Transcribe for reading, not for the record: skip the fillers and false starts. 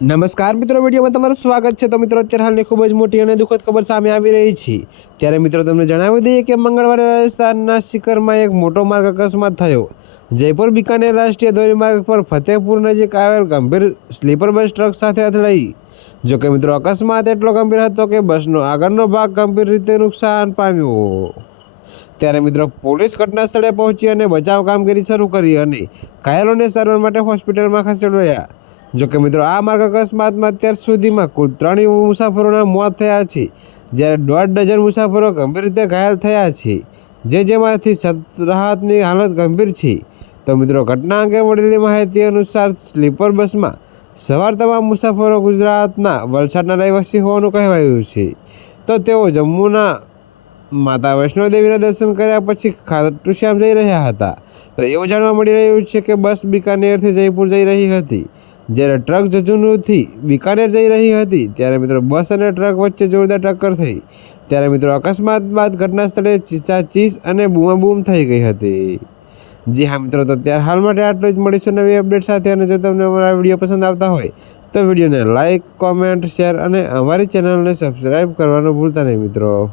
નમસ્કાર મિત્રો, વિડીયોમાં તમારું સ્વાગત છે। તો મિત્રો, અત્યારે હાલની ખૂબ જ મોટી અને દુઃખદ ખબર સામે આવી રહી છે। ત્યારે મિત્રો તમને જણાવી દઈએ કે મંગળવારે રાજસ્થાનના સિકરમાં એક મોટો માર્ગ અકસ્માત થયો। જયપુર બીકાનેર રાષ્ટ્રીય ધોરીમાર્ગ પર ફતેહપુર નજીક આવેલ ગંભીર સ્લીપર બસ ટ્રક સાથે અથડાઈ। જોકે મિત્રો, અકસ્માત એટલો ગંભીર હતો કે બસનો આગળનો ભાગ ગંભીર રીતે નુકસાન પામ્યો। ત્યારે મિત્રો, પોલીસ ઘટના સ્થળે પહોંચી અને બચાવ કામગીરી શરૂ કરી અને ઘાયલોને સારવાર માટે હોસ્પિટલમાં ખસેડાયા। જોકે મિત્રો, આ માર્ગ અકસ્માતમાં અત્યાર સુધીમાં કુલ 3 મુસાફરોના મોત થયા છે, જ્યારે 1.5 ડઝન મુસાફરો ગંભીર રીતે ઘાયલ થયા છે, જેમાંથી 7 હાલત ગંભીર છે। તો મિત્રો, ઘટના અંગે મળેલી માહિતી અનુસાર સ્લીપર બસમાં સવાર તમામ મુસાફરો ગુજરાતના વલસાડના રહેવાસી હોવાનું કહેવાયું છે। તો તેઓ જમ્મુના માતા વૈષ્ણોદેવીના દર્શન કર્યા પછી ખાટુ શ્યામ જઈ રહ્યા હતા। તો એવું જાણવા મળી રહ્યું છે કે બસ બીકાનેરથી જયપુર જઈ રહી હતી, જ્યારે ટ્રક ઝુંઝુનુથી બીકાનેર જઈ રહી હતી। ત્યારે મિત્રો, બસ અને ટ્રક વચ્ચે જોરદાર ટક્કર થઈ। ત્યારે મિત્રો, અકસ્માત બાદ ઘટના સ્થળે ચીસાચીસ અને બૂમાબૂમ થઈ ગઈ હતી। જી હા મિત્રો, તો ત્યાર હાલ માટે આટલું જ। મળીશું નવી અપડેટ સાથે। અને જો તમને અમારા વિડીયો પસંદ આવતા હોય તો વિડીયોને લાઇક, કોમેન્ટ, શેર અને અમારી ચેનલને સબસ્ક્રાઈબ કરવાનું ભૂલતા નહીં મિત્રો।